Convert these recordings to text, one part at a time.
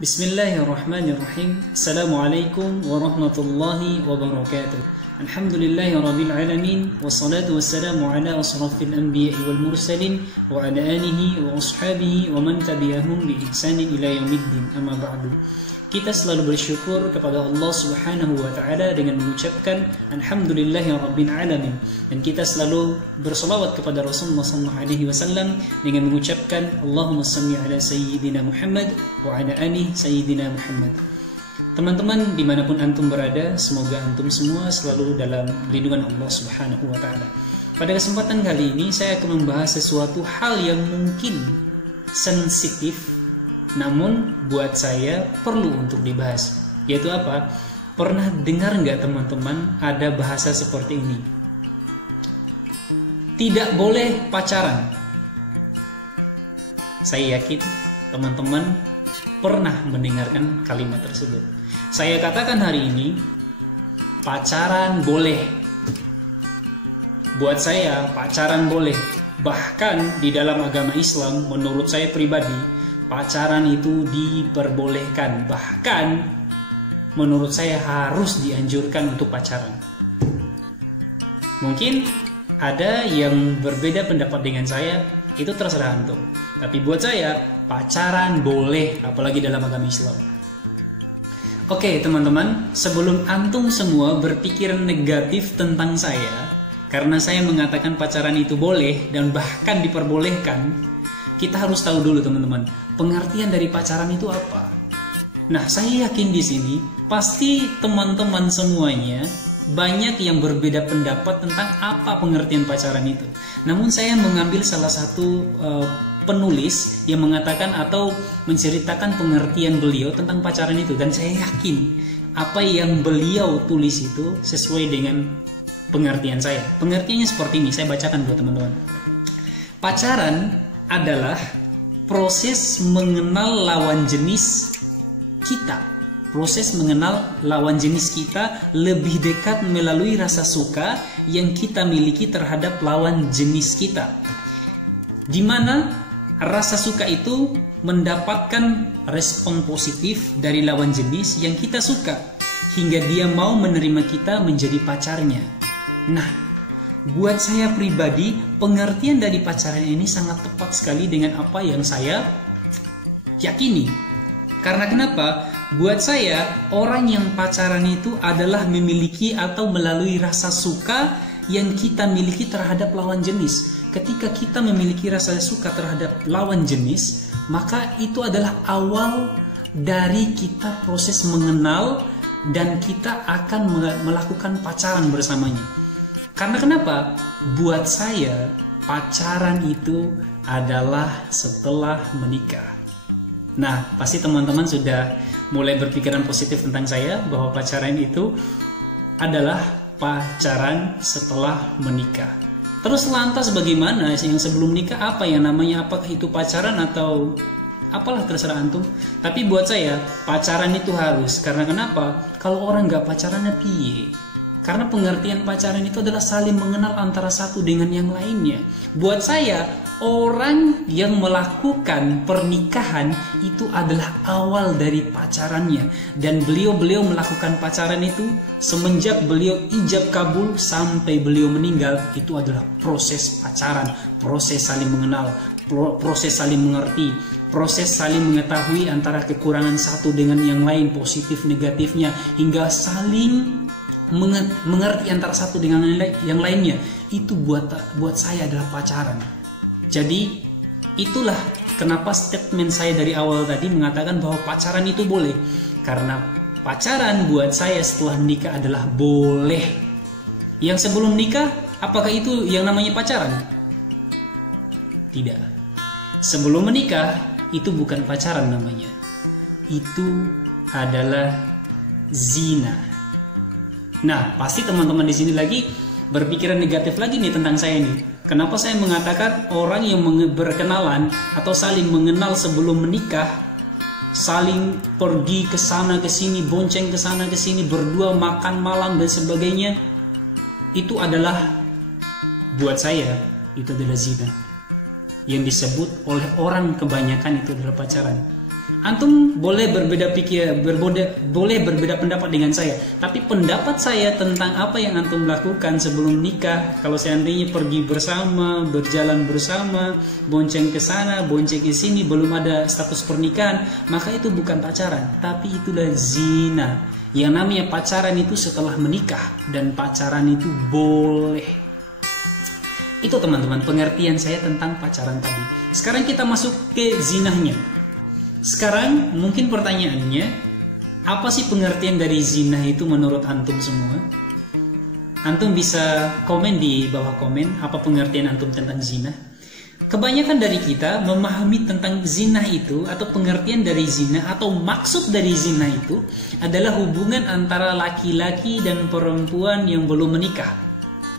Bismillahirrahmanirrahim. Assalamualaikum warahmatullahi wabarakatuh. Alhamdulillahi rabbil alamin. Wassalatu wassalamu ala asrafil anbiya'i wal mursalin wa ala alihi wa ashabihi wa man tabi'ahum bi ihsanin ila yaumiddin. Amma ba'du. Kita selalu bersyukur kepada Allah Subhanahu wa taala dengan mengucapkan alhamdulillahi rabbil alamin, dan kita selalu berselawat kepada Rasulullah sallallahu alaihi wasallam dengan mengucapkan Allahumma shalli ala sayyidina Muhammad wa ala ali sayyidina Muhammad. Teman-teman dimanapun antum berada, semoga antum semua selalu dalam lindungan Allah Subhanahu wa taala. Pada kesempatan kali ini saya akan membahas sesuatu hal yang mungkin sensitif, namun buat saya perlu untuk dibahas, yaitu apa? Pernah dengar nggak teman-teman ada bahasa seperti ini? Tidak boleh pacaran. Saya yakin teman-teman pernah mendengarkan kalimat tersebut. Saya katakan hari ini, pacaran boleh. Buat saya pacaran boleh. Bahkan di dalam agama Islam, menurut saya pribadi, pacaran itu diperbolehkan. Bahkan menurut saya harus dianjurkan untuk pacaran. Mungkin ada yang berbeda pendapat dengan saya, itu terserah antum. Tapi buat saya pacaran boleh, apalagi dalam agama Islam. Oke teman-teman, sebelum antum semua berpikiran negatif tentang saya karena saya mengatakan pacaran itu boleh dan bahkan diperbolehkan, kita harus tahu dulu teman-teman, pengertian dari pacaran itu apa. Nah, saya yakin di sini pasti teman-teman semuanya banyak yang berbeda pendapat tentang apa pengertian pacaran itu. Namun saya mengambil salah satu penulis yang mengatakan atau menceritakan pengertian beliau tentang pacaran itu, dan saya yakin apa yang beliau tulis itu sesuai dengan pengertian saya. Pengertiannya seperti ini, saya bacakan buat teman-teman. Pacaran adalah proses mengenal lawan jenis kita. Proses mengenal lawan jenis kita lebih dekat melalui rasa suka yang kita miliki terhadap lawan jenis kita, di mana rasa suka itu mendapatkan respon positif dari lawan jenis yang kita suka hingga dia mau menerima kita menjadi pacarnya. Nah, buat saya pribadi, pengertian dari pacaran ini sangat tepat sekali dengan apa yang saya yakini. Karena kenapa? Buat saya, orang yang pacaran itu adalah memiliki atau melalui rasa suka yang kita miliki terhadap lawan jenis. Ketika kita memiliki rasa suka terhadap lawan jenis, maka itu adalah awal dari kita proses mengenal dan kita akan melakukan pacaran bersamanya. Karena kenapa? Buat saya pacaran itu adalah setelah menikah. Nah, pasti teman-teman sudah mulai berpikiran positif tentang saya bahwa pacaran itu adalah pacaran setelah menikah. Terus lantas bagaimana yang sebelum nikah, apa yang namanya, apakah itu pacaran atau apalah, terserah antum. Tapi buat saya pacaran itu harus. Karena kenapa? Kalau orang nggak pacaran piye? Karena pengertian pacaran itu adalah saling mengenal antara satu dengan yang lainnya. Buat saya, orang yang melakukan pernikahan itu adalah awal dari pacarannya. Dan beliau melakukan pacaran itu semenjak beliau ijab kabul sampai beliau meninggal, itu adalah proses pacaran. Proses saling mengenal, proses saling mengerti, proses saling mengetahui antara kekurangan satu dengan yang lain, positif negatifnya, hingga saling mengerti antara satu dengan yang lainnya. Itu buat saya adalah pacaran. Jadi itulah kenapa statement saya dari awal tadi mengatakan bahwa pacaran itu boleh. Karena pacaran buat saya setelah menikah adalah boleh. Yang sebelum nikah, apakah itu yang namanya pacaran? Tidak. Sebelum menikah itu bukan pacaran namanya. Itu adalah zina. Nah, pasti teman-teman di sini lagi berpikiran negatif lagi nih tentang saya nih. Kenapa saya mengatakan orang yang berkenalan atau saling mengenal sebelum menikah, saling pergi ke sana ke sini, bonceng ke sana ke sini, berdua makan malam dan sebagainya, itu adalah, buat saya itu adalah zina. Yang disebut oleh orang kebanyakan itu adalah pacaran. Antum boleh berbeda pikir, boleh berbeda pendapat dengan saya. Tapi pendapat saya tentang apa yang antum lakukan sebelum nikah, kalau seandainya pergi bersama, berjalan bersama, bonceng ke sana, bonceng ke sini, belum ada status pernikahan, maka itu bukan pacaran, tapi itulah zina. Yang namanya pacaran itu setelah menikah, dan pacaran itu boleh. Itu teman-teman pengertian saya tentang pacaran tadi. Sekarang kita masuk ke zinahnya. Sekarang mungkin pertanyaannya, apa sih pengertian dari zina itu menurut antum semua? Antum bisa komen di bawah komen apa pengertian antum tentang zina. Kebanyakan dari kita memahami tentang zina itu atau pengertian dari zina atau maksud dari zina itu adalah hubungan antara laki-laki dan perempuan yang belum menikah.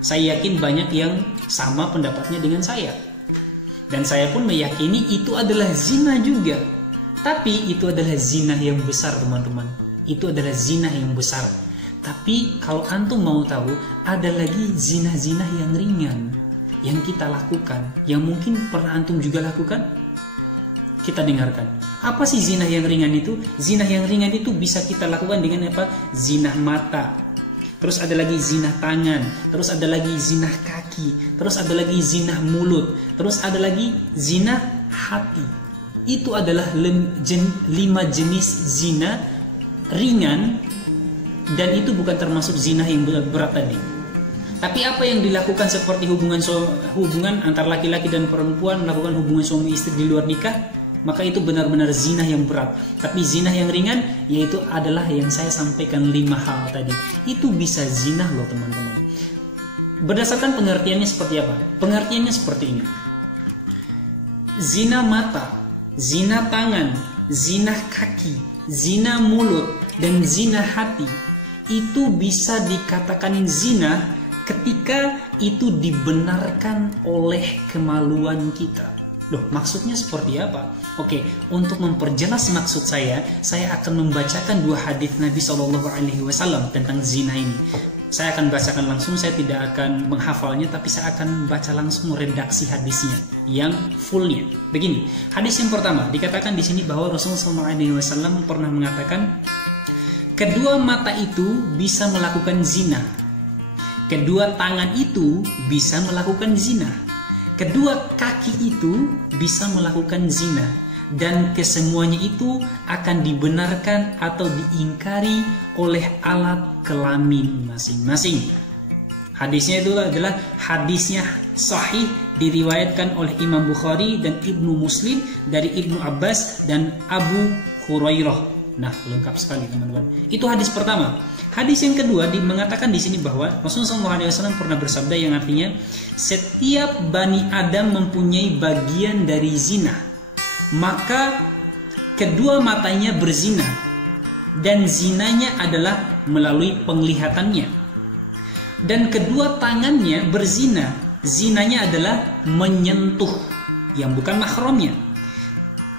Saya yakin banyak yang sama pendapatnya dengan saya. Dan saya pun meyakini itu adalah zina juga. Tapi itu adalah zina yang besar teman-teman. Itu adalah zina yang besar. Tapi kalau antum mau tahu, ada lagi zina-zina yang ringan yang kita lakukan, yang mungkin pernah antum juga lakukan. Kita dengarkan. Apa sih zina yang ringan itu? Zina yang ringan itu bisa kita lakukan dengan apa? Zina mata. Terus ada lagi zina tangan. Terus ada lagi zina kaki. Terus ada lagi zina mulut. Terus ada lagi zina hati. Itu adalah 5 jenis zina ringan, dan itu bukan termasuk zina yang berat tadi. Tapi apa yang dilakukan seperti hubungan antara laki-laki dan perempuan, melakukan hubungan suami istri di luar nikah, maka itu benar-benar zina yang berat. Tapi zina yang ringan yaitu adalah yang saya sampaikan 5 hal tadi. Itu bisa zina loh teman-teman. Berdasarkan pengertiannya seperti apa? Pengertiannya seperti ini. Zina mata, zina tangan, zina kaki, zina mulut, dan zina hati itu bisa dikatakan zina ketika itu dibenarkan oleh kemaluan kita. Loh, maksudnya seperti apa? Oke, untuk memperjelas maksud saya akan membacakan 2 hadis Nabi SAW tentang zina ini. Saya akan bacakan langsung, saya tidak akan menghafalnya, tapi saya akan baca langsung redaksi hadisnya yang fullnya. Begini, hadis yang pertama dikatakan di sini bahwa Rasulullah SAW pernah mengatakan, kedua mata itu bisa melakukan zina, kedua tangan itu bisa melakukan zina, kedua kaki itu bisa melakukan zina, dan kesemuanya itu akan dibenarkan atau diingkari oleh alat kelamin masing-masing. Hadisnya itu adalah hadisnya sahih, diriwayatkan oleh Imam Bukhari dan Ibnu Muslim dari Ibnu Abbas dan Abu Hurairah. Nah, lengkap sekali teman-teman. Itu hadis pertama. Hadis yang kedua mengatakan di sini bahwa Rasulullah SAW pernah bersabda yang artinya, setiap Bani Adam mempunyai bagian dari zina, maka kedua matanya berzina, dan zinanya adalah melalui penglihatannya, dan kedua tangannya berzina, zinanya adalah menyentuh yang bukan mahramnya,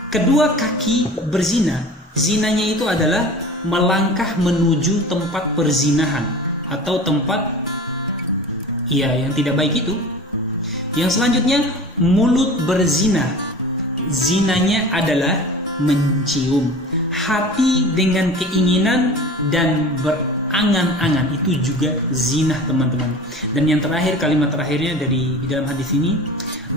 kedua kaki berzina, zinanya itu adalah melangkah menuju tempat perzinahan atau tempat yang tidak baik itu. Yang selanjutnya, mulut berzina, zinanya adalah mencium. Hati dengan keinginan dan berangan-angan itu juga zina teman-teman. Dan yang terakhir, kalimat terakhirnya di dalam hadis ini,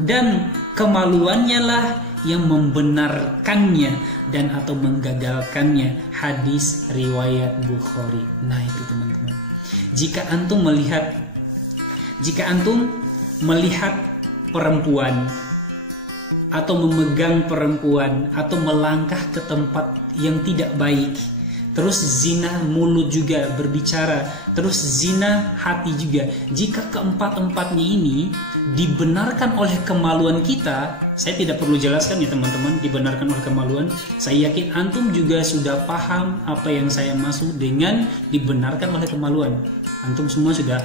dan kemaluannya lah yang membenarkannya dan atau menggagalkannya. Hadis riwayat Bukhari. Nah itu teman-teman, jika antum melihat perempuan atau memegang perempuan atau melangkah ke tempat yang tidak baik, terus zina mulut juga berbicara, terus zina hati juga, jika keempat-empatnya ini dibenarkan oleh kemaluan kita, saya tidak perlu jelaskan ya teman-teman, dibenarkan oleh kemaluan. Saya yakin antum juga sudah paham apa yang saya maksud dengan dibenarkan oleh kemaluan. Antum semua sudah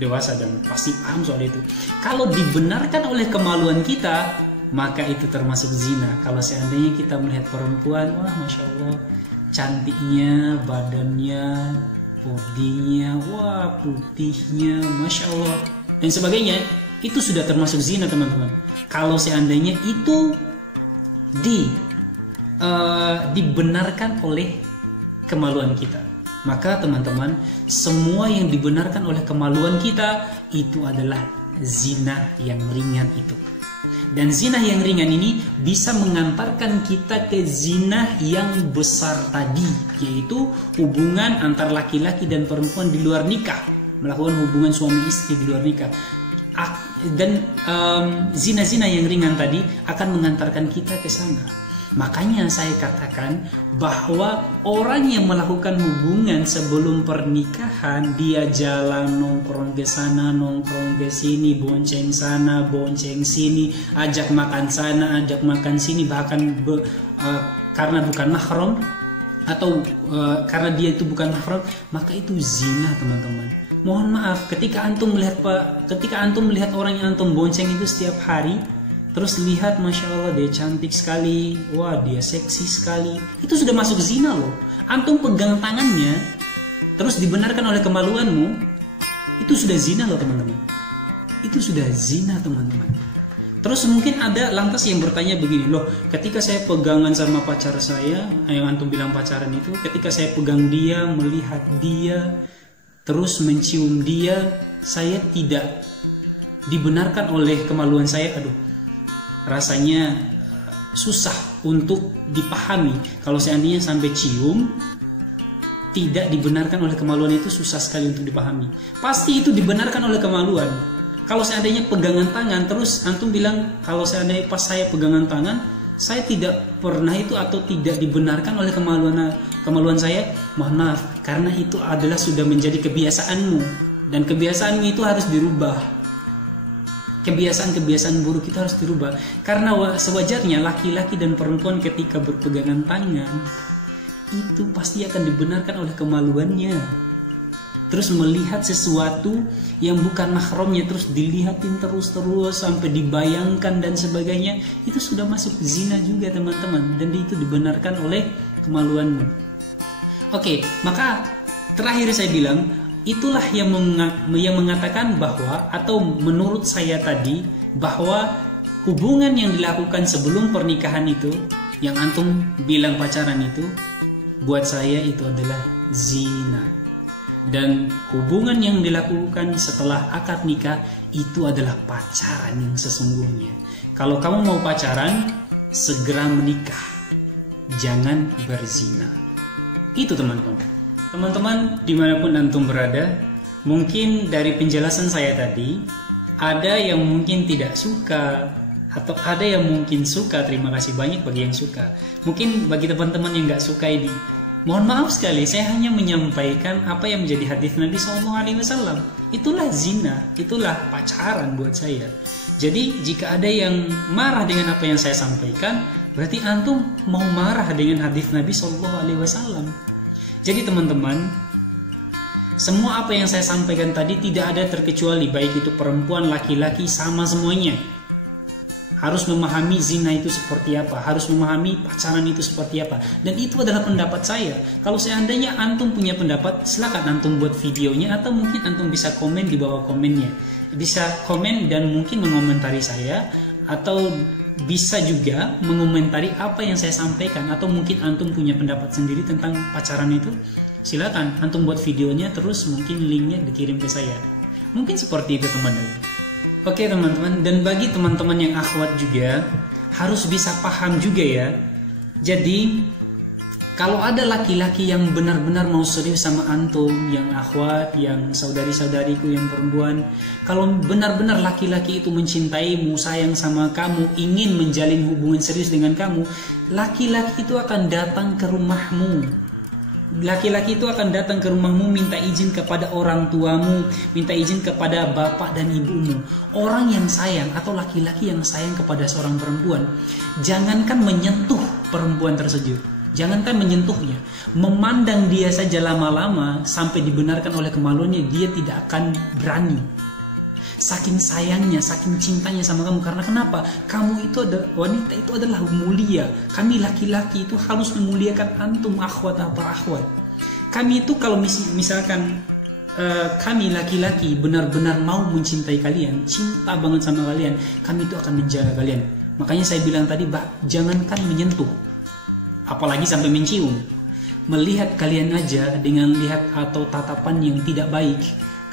dewasa dan pasti paham soal itu. Kalau dibenarkan oleh kemaluan kita, maka itu termasuk zina. Kalau seandainya kita melihat perempuan, wah masya Allah, cantiknya, badannya, bodinya, wah putihnya, masya Allah, dan sebagainya, itu sudah termasuk zina teman-teman. Kalau seandainya itu dibenarkan oleh kemaluan kita. Maka teman-teman, semua yang dibenarkan oleh kemaluan kita itu adalah zina yang ringan itu. Dan zina yang ringan ini bisa mengantarkan kita ke zina yang besar tadi, yaitu hubungan antar laki-laki dan perempuan di luar nikah, melakukan hubungan suami istri di luar nikah. Dan zina-zina yang ringan tadi akan mengantarkan kita ke sana. Makanya saya katakan bahwa orang yang melakukan hubungan sebelum pernikahan, dia jalan nongkrong ke sana, nongkrong ke sini, bonceng sana, bonceng sini, ajak makan sana, ajak makan sini, bahkan karena bukan mahram atau karena dia itu bukan mahram, maka itu zina, teman-teman. Mohon maaf, ketika antum melihat orang yang antum bonceng itu setiap hari, terus lihat, Masya Allah dia cantik sekali, wah dia seksi sekali, itu sudah masuk zina loh. Antum pegang tangannya, terus dibenarkan oleh kemaluanmu, itu sudah zina loh teman-teman. Itu sudah zina teman-teman. Terus mungkin ada lantas yang bertanya begini, loh ketika saya pegangan sama pacar saya, yang antum bilang pacaran itu, ketika saya pegang dia, melihat dia, terus mencium dia, saya tidak dibenarkan oleh kemaluan saya, aduh rasanya susah untuk dipahami. Kalau seandainya sampai cium tidak dibenarkan oleh kemaluan, itu susah sekali untuk dipahami. Pasti itu dibenarkan oleh kemaluan. Kalau seandainya pegangan tangan, terus antum bilang kalau seandainya pas saya pegangan tangan, saya tidak pernah itu atau tidak dibenarkan oleh kemaluan saya, mohon maaf, karena itu adalah sudah menjadi kebiasaanmu, dan kebiasaanmu itu harus dirubah. Kebiasaan-kebiasaan buruk kita harus dirubah. Karena sewajarnya laki-laki dan perempuan ketika berpegangan tangan itu pasti akan dibenarkan oleh kemaluannya. Terus melihat sesuatu yang bukan mahramnya, terus dilihatin terus sampai dibayangkan dan sebagainya, itu sudah masuk zina juga teman-teman, dan itu dibenarkan oleh kemaluanmu. Oke, maka terakhir saya bilang, itulah yang mengatakan bahwa, atau menurut saya tadi, bahwa hubungan yang dilakukan sebelum pernikahan itu, yang antum bilang pacaran itu, buat saya itu adalah zina. Dan hubungan yang dilakukan setelah akad nikah itu adalah pacaran yang sesungguhnya. Kalau kamu mau pacaran, segera menikah, jangan berzina. Itu teman-teman. Teman-teman, dimanapun antum berada, mungkin dari penjelasan saya tadi, ada yang mungkin tidak suka, atau ada yang mungkin suka. Terima kasih banyak bagi yang suka. Mungkin bagi teman-teman yang gak suka ini, mohon maaf sekali, saya hanya menyampaikan apa yang menjadi hadis Nabi SAW. Itulah zina, itulah pacaran buat saya. Jadi jika ada yang marah dengan apa yang saya sampaikan, berarti antum mau marah dengan hadis Nabi SAW. Jadi teman-teman, semua apa yang saya sampaikan tadi tidak ada terkecuali, baik itu perempuan, laki-laki, sama semuanya. Harus memahami zina itu seperti apa, harus memahami pacaran itu seperti apa. Dan itu adalah pendapat saya. Kalau seandainya antum punya pendapat, silakan antum buat videonya, atau mungkin antum bisa komen di bawah komennya. Bisa komen dan mungkin mengomentari saya, atau bisa juga mengomentari apa yang saya sampaikan, atau mungkin antum punya pendapat sendiri tentang pacaran itu, silakan antum buat videonya, terus mungkin linknya dikirim ke saya. Mungkin seperti itu teman-teman. Oke teman-teman, dan bagi teman-teman yang akhwat juga harus bisa paham juga ya. Jadi kalau ada laki-laki yang benar-benar mau serius sama antum, yang akhwat, yang saudari-saudariku yang perempuan, kalau benar-benar laki-laki itu mencintaimu, sayang sama kamu, ingin menjalin hubungan serius dengan kamu, laki-laki itu akan datang ke rumahmu. Laki-laki itu akan datang ke rumahmu, minta izin kepada orang tuamu, minta izin kepada bapak dan ibumu. Orang yang sayang atau laki-laki yang sayang kepada seorang perempuan, jangankan menyentuh perempuan tersebut, jangankan menyentuhnya, memandang dia saja lama-lama sampai dibenarkan oleh kemaluannya, dia tidak akan berani. Saking sayangnya, saking cintanya sama kamu. Karena kenapa? Kamu itu ada, wanita itu adalah mulia. Kami laki-laki itu harus memuliakan antum, akhwat atau akhwat. Kami itu kalau misalkan kami laki-laki benar-benar mau mencintai kalian, cinta banget sama kalian, kami itu akan menjaga kalian. Makanya saya bilang tadi, jangankan menyentuh, apalagi sampai mencium. Melihat kalian aja dengan lihat atau tatapan yang tidak baik,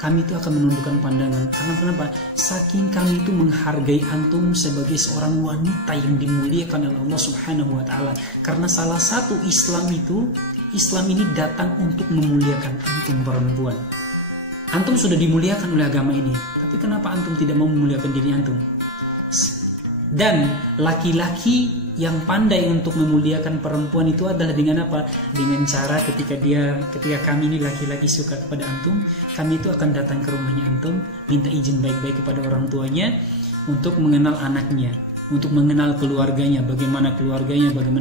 kami itu akan menundukkan pandangan. Karena kenapa? Saking kami itu menghargai antum sebagai seorang wanita yang dimuliakan oleh Allah Subhanahu wa taala. Karena salah satu Islam ini datang untuk memuliakan antum perempuan. Antum sudah dimuliakan oleh agama ini, tapi kenapa antum tidak mau memuliakan diri antum? Dan laki-laki yang pandai untuk memuliakan perempuan itu adalah dengan apa? Dengan cara ketika kami ini laki-laki suka kepada antum, kami itu akan datang ke rumahnya antum, minta izin baik-baik kepada orang tuanya untuk mengenal anaknya, untuk mengenal keluarganya, bagaimana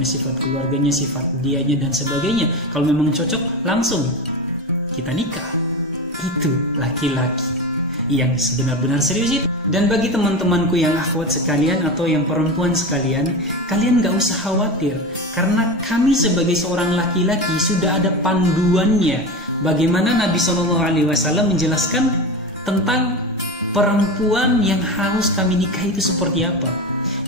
sifat keluarganya, sifat dianya dan sebagainya. Kalau memang cocok, langsung kita nikah. Itu laki-laki yang sebenar-benar serius itu. Dan bagi teman-temanku yang akhwat sekalian atau yang perempuan sekalian, kalian gak usah khawatir, karena kami sebagai seorang laki-laki sudah ada panduannya. Bagaimana Nabi SAW menjelaskan tentang perempuan yang harus kami nikahi itu seperti apa.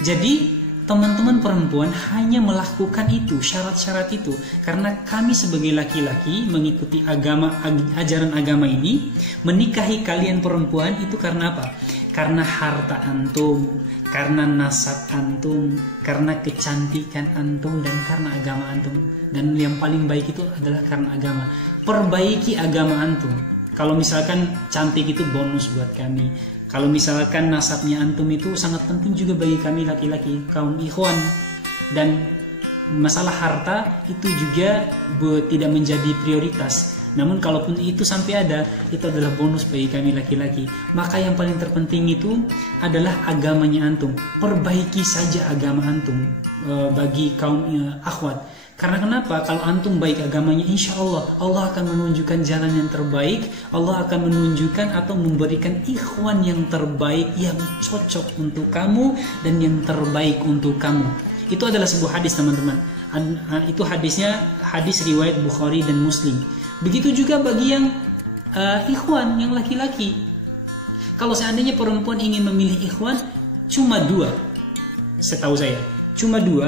Jadi teman-teman perempuan hanya melakukan itu, syarat-syarat itu, karena kami sebagai laki-laki mengikuti ajaran agama ini, menikahi kalian perempuan itu karena apa? Karena harta antum, karena nasab antum, karena kecantikan antum, dan karena agama antum. Dan yang paling baik itu adalah karena agama. Perbaiki agama antum. Kalau misalkan cantik itu bonus buat kami. Kalau misalkan nasabnya antum itu sangat penting juga bagi kami laki-laki, kaum ikhwan. Dan masalah harta itu juga tidak menjadi prioritas. Namun kalaupun itu sampai ada, itu adalah bonus bagi kami laki-laki. Maka yang paling terpenting itu adalah agamanya antum. Perbaiki saja agama antum bagi kaum akhwat. Karena kenapa? Kalau antum baik agamanya, insya Allah akan menunjukkan jalan yang terbaik. Allah akan menunjukkan atau memberikan ikhwan yang terbaik, yang cocok untuk kamu dan yang terbaik untuk kamu. Itu adalah sebuah hadis, teman-teman. Itu hadisnya hadis riwayat Bukhari dan Muslim. Begitu juga bagi yang ikhwan, yang laki-laki. Kalau seandainya perempuan ingin memilih ikhwan, cuma 2. Setahu saya, cuma 2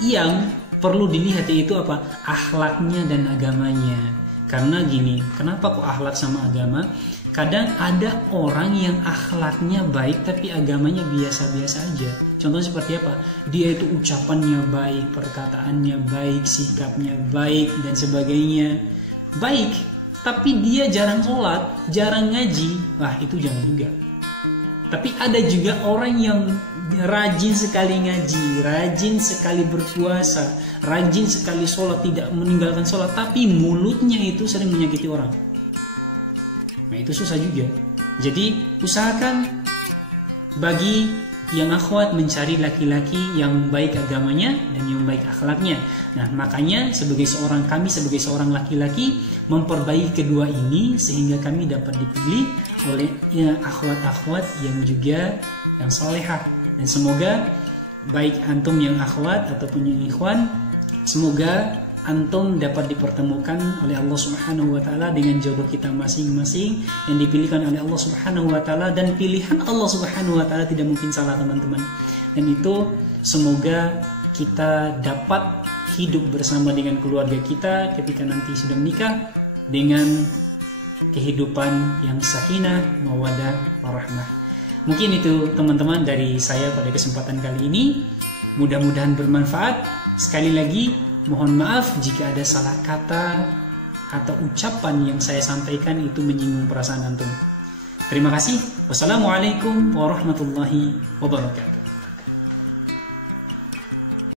yang perlu dilihat, yaitu apa? Akhlaknya dan agamanya. Karena gini, kenapa kok akhlak sama agama? Kadang ada orang yang akhlaknya baik tapi agamanya biasa-biasa aja. Contohnya seperti apa? Dia itu ucapannya baik, perkataannya baik, sikapnya baik dan sebagainya baik, tapi dia jarang sholat, jarang ngaji. Wah, itu jangan juga. Tapi ada juga orang yang rajin sekali ngaji, rajin sekali berpuasa, rajin sekali sholat, tidak meninggalkan sholat, tapi mulutnya itu sering menyakiti orang. Nah, itu susah juga. Jadi usahakan bagi yang akhwat mencari laki-laki yang baik agamanya dan yang baik akhlaknya. Nah, makanya sebagai seorang laki-laki memperbaiki kedua ini sehingga kami dapat dipilih oleh akhwat-akhwat yang juga yang salehah. Dan semoga baik antum yang akhwat ataupun yang ikhwan, semoga antum dapat dipertemukan oleh Allah Subhanahu wa taala dengan jodoh kita masing-masing yang dipilihkan oleh Allah Subhanahu wa taala. Dan pilihan Allah Subhanahu wa taala tidak mungkin salah, teman-teman. Dan itu semoga kita dapat hidup bersama dengan keluarga kita ketika nanti sudah menikah dengan kehidupan yang sakinah, mawaddah, warahmah. Mungkin itu teman-teman dari saya pada kesempatan kali ini. Mudah-mudahan bermanfaat. Sekali lagi mohon maaf jika ada salah kata atau ucapan yang saya sampaikan itu menyinggung perasaan antum. Terima kasih. Wassalamualaikum warahmatullahi wabarakatuh.